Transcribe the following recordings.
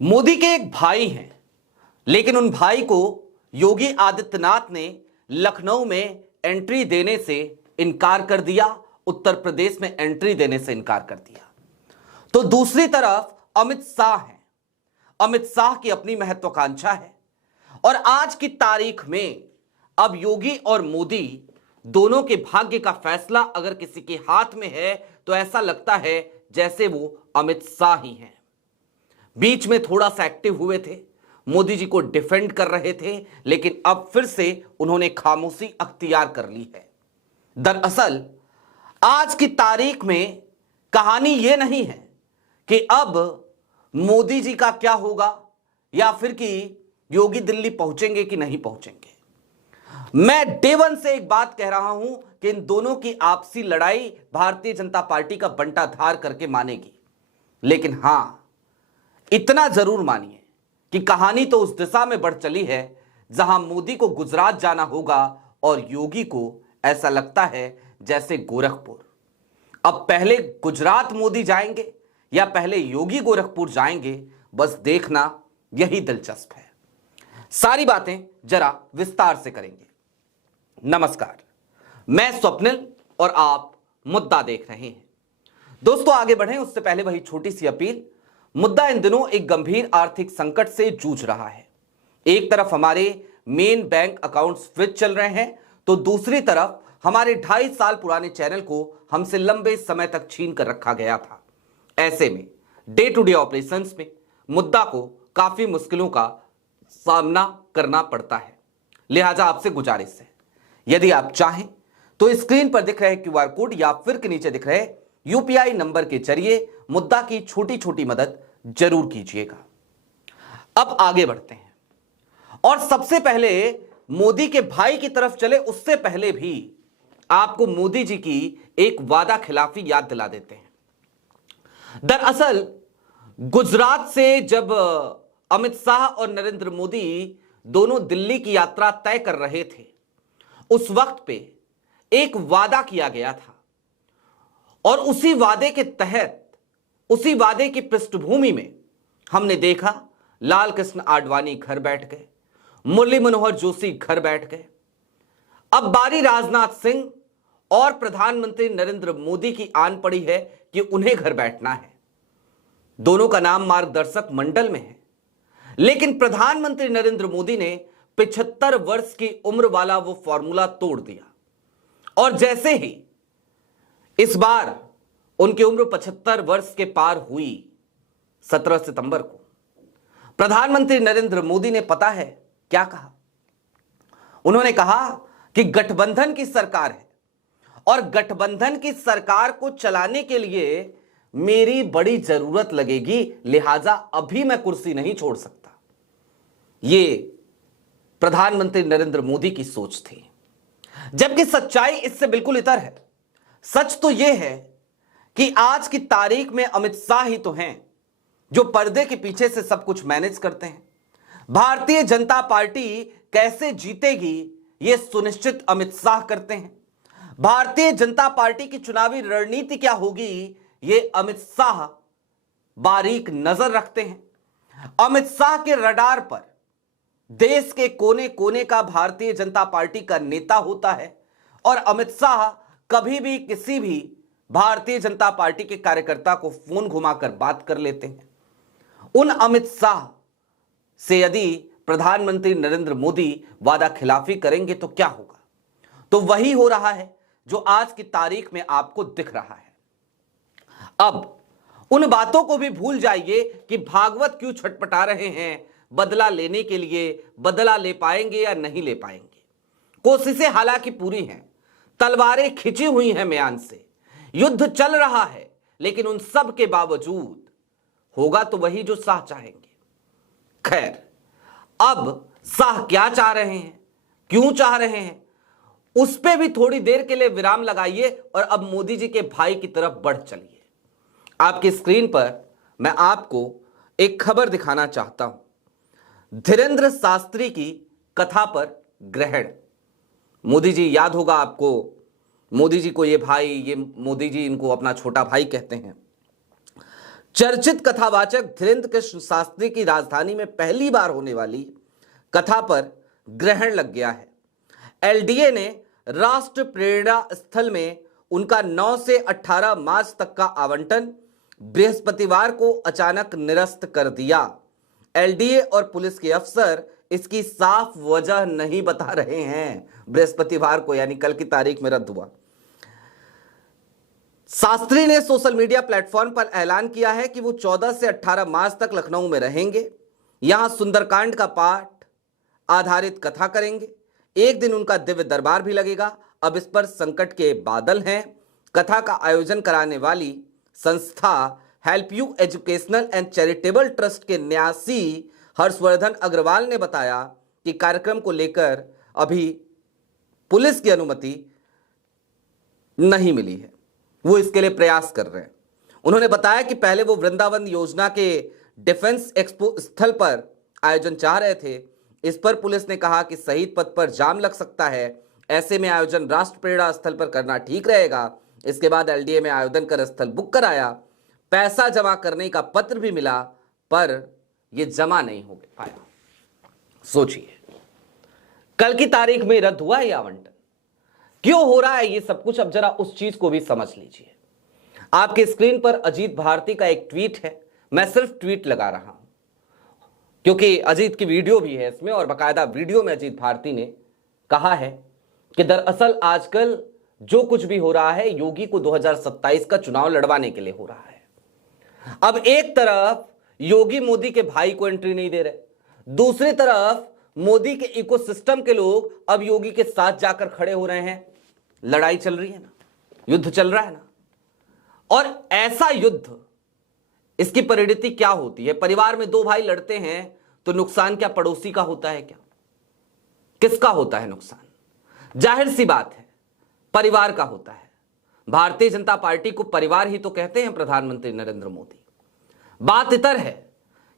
मोदी के एक भाई हैं, लेकिन उन भाई को योगी आदित्यनाथ ने लखनऊ में एंट्री देने से इनकार कर दिया, उत्तर प्रदेश में एंट्री देने से इनकार कर दिया। तो दूसरी तरफ अमित शाह हैं। अमित शाह की अपनी महत्वाकांक्षा है और आज की तारीख में अब योगी और मोदी दोनों के भाग्य का फैसला अगर किसी के हाथ में है तो ऐसा लगता है जैसे वो अमित शाह ही हैं। बीच में थोड़ा सा एक्टिव हुए थे, मोदी जी को डिफेंड कर रहे थे, लेकिन अब फिर से उन्होंने खामोशी अख्तियार कर ली है। दरअसल आज की तारीख में कहानी यह नहीं है कि अब मोदी जी का क्या होगा या फिर कि योगी दिल्ली पहुंचेंगे कि नहीं पहुंचेंगे। मैं डे वन से एक बात कह रहा हूं कि इन दोनों की आपसी लड़ाई भारतीय जनता पार्टी का बंटाधार करके मानेगी, लेकिन हां, इतना जरूर मानिए कि कहानी तो उस दिशा में बढ़ चली है जहां मोदी को गुजरात जाना होगा और योगी को ऐसा लगता है जैसे गोरखपुर। अब पहले गुजरात मोदी जाएंगे या पहले योगी गोरखपुर जाएंगे, बस देखना यही दिलचस्प है। सारी बातें जरा विस्तार से करेंगे। नमस्कार, मैं स्वप्निल और आप मुद्दा देख रहे हैं। दोस्तों, आगे बढ़ें उससे पहले वही छोटी सी अपील। मुद्दा इन दिनों एक गंभीर आर्थिक संकट से जूझ रहा है। एक तरफ हमारे मेन बैंक अकाउंट्स फ्रीज चल रहे हैं, तो दूसरी तरफ हमारे 2.5 साल पुराने चैनल को हमसे लंबे समय तक छीन कर रखा गया था। ऐसे में डे टू डे ऑपरेशंस में मुद्दा को काफी मुश्किलों का सामना करना पड़ता है। लिहाजा आपसे गुजारिश है, यदि आप चाहें तो स्क्रीन पर दिख रहे क्यूआर कोड या फिर के नीचे दिख रहे यूपीआई नंबर के जरिए मुद्दा की छोटी छोटी मदद जरूर कीजिएगा। अब आगे बढ़ते हैं और सबसे पहले मोदी के भाई की तरफ चले उससे पहले भी आपको मोदी जी की एक वादा खिलाफी याद दिला देते हैं। दरअसल गुजरात से जब अमित शाह और नरेंद्र मोदी दोनों दिल्ली की यात्रा तय कर रहे थे, उस वक्त पे एक वादा किया गया था और उसी वादे के तहत, उसी वादे की पृष्ठभूमि में हमने देखा लाल कृष्ण आडवाणी घर बैठ गए, मुरली मनोहर जोशी घर बैठ गए। अब बारी राजनाथ सिंह और प्रधानमंत्री नरेंद्र मोदी की आन पड़ी है कि उन्हें घर बैठना है। दोनों का नाम मार्गदर्शक मंडल में है, लेकिन प्रधानमंत्री नरेंद्र मोदी ने 75 वर्ष की उम्र वाला वो फॉर्मूला तोड़ दिया और जैसे ही इस बार उनकी उम्र 75 वर्ष के पार हुई 17 सितंबर को, प्रधानमंत्री नरेंद्र मोदी ने पता है क्या कहा? उन्होंने कहा कि गठबंधन की सरकार है और गठबंधन की सरकार को चलाने के लिए मेरी बड़ी जरूरत लगेगी, लिहाजा अभी मैं कुर्सी नहीं छोड़ सकता। ये प्रधानमंत्री नरेंद्र मोदी की सोच थी, जबकि सच्चाई इससे बिल्कुल इतर है। सच तो यह है कि आज की तारीख में अमित शाह ही तो हैं जो पर्दे के पीछे से सब कुछ मैनेज करते हैं। भारतीय जनता पार्टी कैसे जीतेगी यह सुनिश्चित अमित शाह करते हैं। भारतीय जनता पार्टी की चुनावी रणनीति क्या होगी यह अमित शाह बारीक नजर रखते हैं। अमित शाह के रडार पर देश के कोने कोने का भारतीय जनता पार्टी का नेता होता है और अमित शाह कभी भी किसी भी भारतीय जनता पार्टी के कार्यकर्ता को फोन घुमाकर बात कर लेते हैं। उन अमित शाह से यदि प्रधानमंत्री नरेंद्र मोदी वादा खिलाफी करेंगे तो क्या होगा? तो वही हो रहा है जो आज की तारीख में आपको दिख रहा है। अब उन बातों को भी भूल जाइए कि भागवत क्यों छटपटा रहे हैं, बदला लेने के लिए बदला ले पाएंगे या नहीं ले पाएंगे। कोशिशें हालांकि पूरी हैं, तलवारें खिंची हुई हैं म्यान से, युद्ध चल रहा है, लेकिन उन सब के बावजूद होगा तो वही जो शाह चाहेंगे। खैर, अब शाह क्या चाह रहे हैं, क्यों चाह रहे हैं, उस पे भी थोड़ी देर के लिए विराम लगाइए और अब मोदी जी के भाई की तरफ बढ़ चलिए। आपकी स्क्रीन पर मैं आपको एक खबर दिखाना चाहता हूं। धीरेन्द्र शास्त्री की कथा पर ग्रहण। मोदी जी, याद होगा आपको, मोदी जी को ये भाई, ये मोदी जी इनको अपना छोटा भाई कहते हैं। चर्चित कथावाचक धीरेन्द्र कृष्ण शास्त्री की राजधानी में पहली बार होने वाली कथा पर ग्रहण लग गया है। एलडीए ने राष्ट्र प्रेरणा स्थल में उनका 9 से 18 मार्च तक का आवंटन बृहस्पतिवार को अचानक निरस्त कर दिया। एलडीए और पुलिस के अफसर इसकी साफ वजह नहीं बता रहे हैं। बृहस्पतिवार को यानी कल की तारीख में रद्द हुआ। शास्त्री ने सोशल मीडिया प्लेटफॉर्म पर ऐलान किया है कि वो 14 से 18 मार्च तक लखनऊ में रहेंगे। यहां सुंदरकांड का पाठ आधारित कथा करेंगे। एक दिन उनका दिव्य दरबार भी लगेगा। अब इस पर संकट के बादल हैं। कथा का आयोजन कराने वाली संस्था help you educational and charitable trust के न्यासी हर्षवर्धन अग्रवाल ने बताया कि कार्यक्रम को लेकर अभी पुलिस की अनुमति नहीं मिली है, वो इसके लिए प्रयास कर रहे हैं। उन्होंने बताया कि पहले वो वृंदावन योजना के डिफेंस एक्सपो स्थल पर आयोजन चाह रहे थे। इस पर पुलिस ने कहा कि शहीद पथ पर जाम लग सकता है, ऐसे में आयोजन राष्ट्र प्रेरणा स्थल पर करना ठीक रहेगा। इसके बाद एलडीए में आयोजन कर स्थल बुक कराया। पैसा जमा करने का पत्र भी मिला पर यह जमा नहीं हो पाया। सोचिए, कल की तारीख में रद्द हुआ है आवंटन। क्यों हो रहा है ये सब कुछ, अब जरा उस चीज को भी समझ लीजिए। आपके स्क्रीन पर अजीत भारती का एक ट्वीट है। मैं सिर्फ ट्वीट लगा रहा हूं क्योंकि अजीत की वीडियो भी है इसमें, और बाकायदा वीडियो में अजीत भारती ने कहा है कि दरअसल आजकल जो कुछ भी हो रहा है योगी को 2027 का चुनाव लड़वाने के लिए हो रहा है। अब एक तरफ योगी मोदी के भाई को एंट्री नहीं दे रहे, दूसरी तरफ मोदी के इकोसिस्टम के लोग अब योगी के साथ जाकर खड़े हो रहे हैं। लड़ाई चल रही है ना, युद्ध चल रहा है ना। और ऐसा युद्ध, इसकी परिणति क्या होती है? परिवार में दो भाई लड़ते हैं तो नुकसान क्या पड़ोसी का होता है? क्या किसका होता है नुकसान? जाहिर सी बात है परिवार का होता है। भारतीय जनता पार्टी को परिवार ही तो कहते हैं प्रधानमंत्री नरेंद्र मोदी। बात इतर है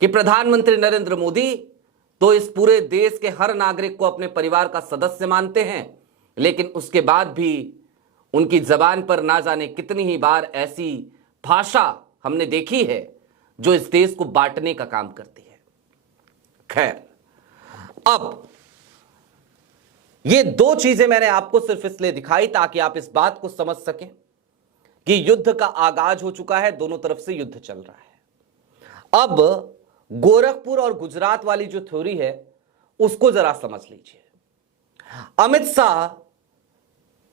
कि प्रधानमंत्री नरेंद्र मोदी तो इस पूरे देश के हर नागरिक को अपने परिवार का सदस्य मानते हैं, लेकिन उसके बाद भी उनकी जबान पर ना जाने कितनी ही बार ऐसी भाषा हमने देखी है जो इस देश को बांटने का काम करती है। खैर, अब ये दो चीजें मैंने आपको सिर्फ इसलिए दिखाई ताकि आप इस बात को समझ सकें कि युद्ध का आगाज हो चुका है, दोनों तरफ से युद्ध चल रहा है। अब गोरखपुर और गुजरात वाली जो थ्योरी है उसको जरा समझ लीजिए। अमित शाह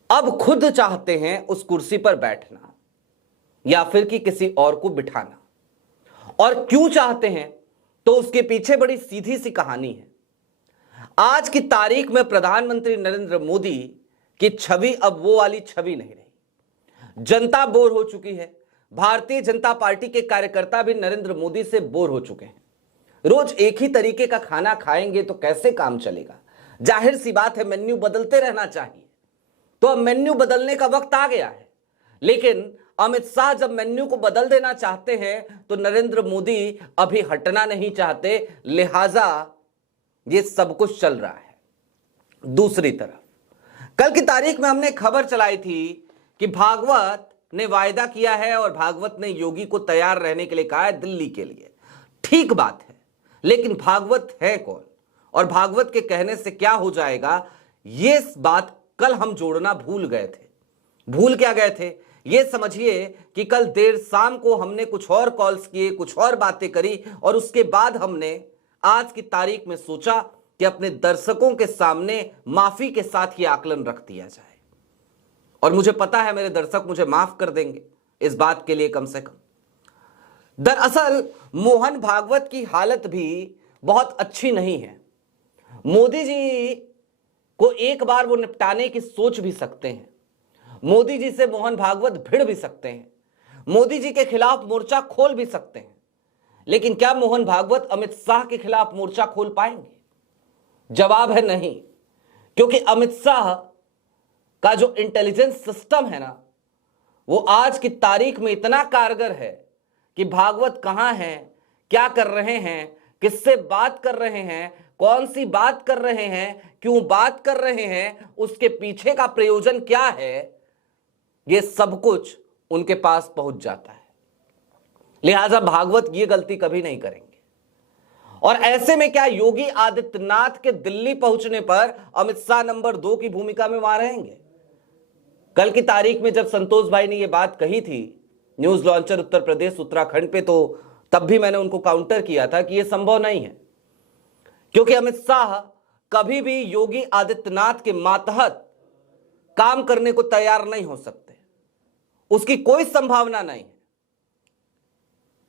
अब खुद चाहते हैं उस कुर्सी पर बैठना या फिर कि किसी और को बिठाना, और क्यों चाहते हैं तो उसके पीछे बड़ी सीधी सी कहानी है। आज की तारीख में प्रधानमंत्री नरेंद्र मोदी की छवि अब वो वाली छवि नहीं रही। जनता बोर हो चुकी है। भारतीय जनता पार्टी के कार्यकर्ता भी नरेंद्र मोदी से बोर हो चुके हैं। रोज एक ही तरीके का खाना खाएंगे तो कैसे काम चलेगा? जाहिर सी बात है मेन्यू बदलते रहना चाहिए। तो अब मेन्यू बदलने का वक्त आ गया है, लेकिन अमित शाह जब मेन्यू को बदल देना चाहते हैं तो नरेंद्र मोदी अभी हटना नहीं चाहते, लिहाजा ये सब कुछ चल रहा है। दूसरी तरफ कल की तारीख में हमने खबर चलाई थी कि भागवत ने वायदा किया है और भागवत ने योगी को तैयार रहने के लिए कहा है दिल्ली के लिए। ठीक बात है, लेकिन भागवत है कौन और भागवत के कहने से क्या हो जाएगा, ये बात कल हम जोड़ना भूल गए थे। भूल क्या गए थे? ये समझिए कि कल देर शाम को हमने कुछ और कॉल्स किए, कुछ और बातें करी, और उसके बाद हमने आज की तारीख में सोचा कि अपने दर्शकों के सामने माफी के साथ ये आकलन रख दिया जाए। और मुझे पता है मेरे दर्शक मुझे माफ कर देंगे इस बात के लिए कम से कम। दरअसल मोहन भागवत की हालत भी बहुत अच्छी नहीं है। मोदी जी को एक बार वो निपटाने की सोच भी सकते हैं। मोदी जी से मोहन भागवत भिड़ भी सकते हैं। मोदी जी के खिलाफ मोर्चा खोल भी सकते हैं, लेकिन क्या मोहन भागवत अमित शाह के खिलाफ मोर्चा खोल पाएंगे? जवाब है नहीं, क्योंकि अमित शाह का जो इंटेलिजेंस सिस्टम है ना, वो आज की तारीख में इतना कारगर है कि भागवत कहां हैं, क्या कर रहे हैं, किससे बात कर रहे हैं, कौन सी बात कर रहे हैं, क्यों बात कर रहे हैं, उसके पीछे का प्रयोजन क्या है, ये सब कुछ उनके पास पहुंच जाता है। लिहाजा भागवत ये गलती कभी नहीं करेंगे। और ऐसे में क्या योगी आदित्यनाथ के दिल्ली पहुंचने पर अमित शाह नंबर 2 की भूमिका में वहां रहेंगे? कल की तारीख में जब संतोष भाई ने यह बात कही थी न्यूज लॉन्चर उत्तर प्रदेश उत्तराखंड पे, तो तब भी मैंने उनको काउंटर किया था कि यह संभव नहीं है, क्योंकि अमित शाह कभी भी योगी आदित्यनाथ के मातहत काम करने को तैयार नहीं हो सकते, उसकी कोई संभावना नहीं है।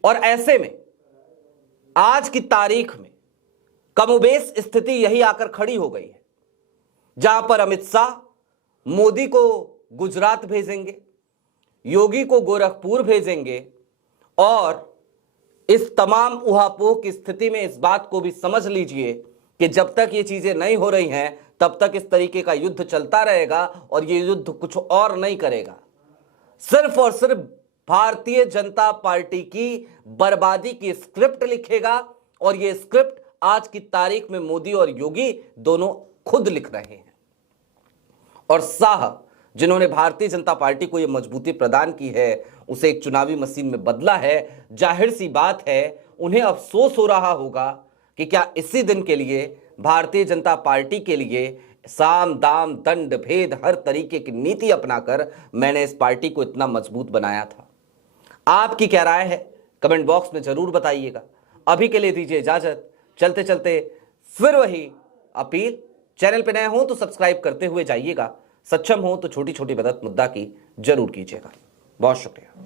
और ऐसे में आज की तारीख में कमोबेश स्थिति यही आकर खड़ी हो गई है, जहां पर अमित शाह मोदी को गुजरात भेजेंगे, योगी को गोरखपुर भेजेंगे, और इस तमाम उहापोह की स्थिति में इस बात को भी समझ लीजिए कि जब तक ये चीजें नहीं हो रही हैं तब तक इस तरीके का युद्ध चलता रहेगा, और ये युद्ध कुछ और नहीं करेगा, सिर्फ और सिर्फ भारतीय जनता पार्टी की बर्बादी की स्क्रिप्ट लिखेगा। और ये स्क्रिप्ट आज की तारीख में मोदी और योगी दोनों खुद लिख रहे हैं। और शाह, जिन्होंने भारतीय जनता पार्टी को यह मजबूती प्रदान की है, उसे एक चुनावी मशीन में बदला है, जाहिर सी बात है उन्हें अफसोस हो रहा होगा कि क्या इसी दिन के लिए भारतीय जनता पार्टी के लिए साम दाम दंड भेद हर तरीके की नीति अपनाकर मैंने इस पार्टी को इतना मजबूत बनाया था। आपकी क्या राय है कमेंट बॉक्स में जरूर बताइएगा। अभी के लिए दीजिए इजाजत। चलते चलते फिर वही अपील, चैनल पे नए हो तो सब्सक्राइब करते हुए जाइएगा, सक्षम हो तो छोटी छोटी मदद मुद्दा की जरूर कीजिएगा। बहुत शुक्रिया।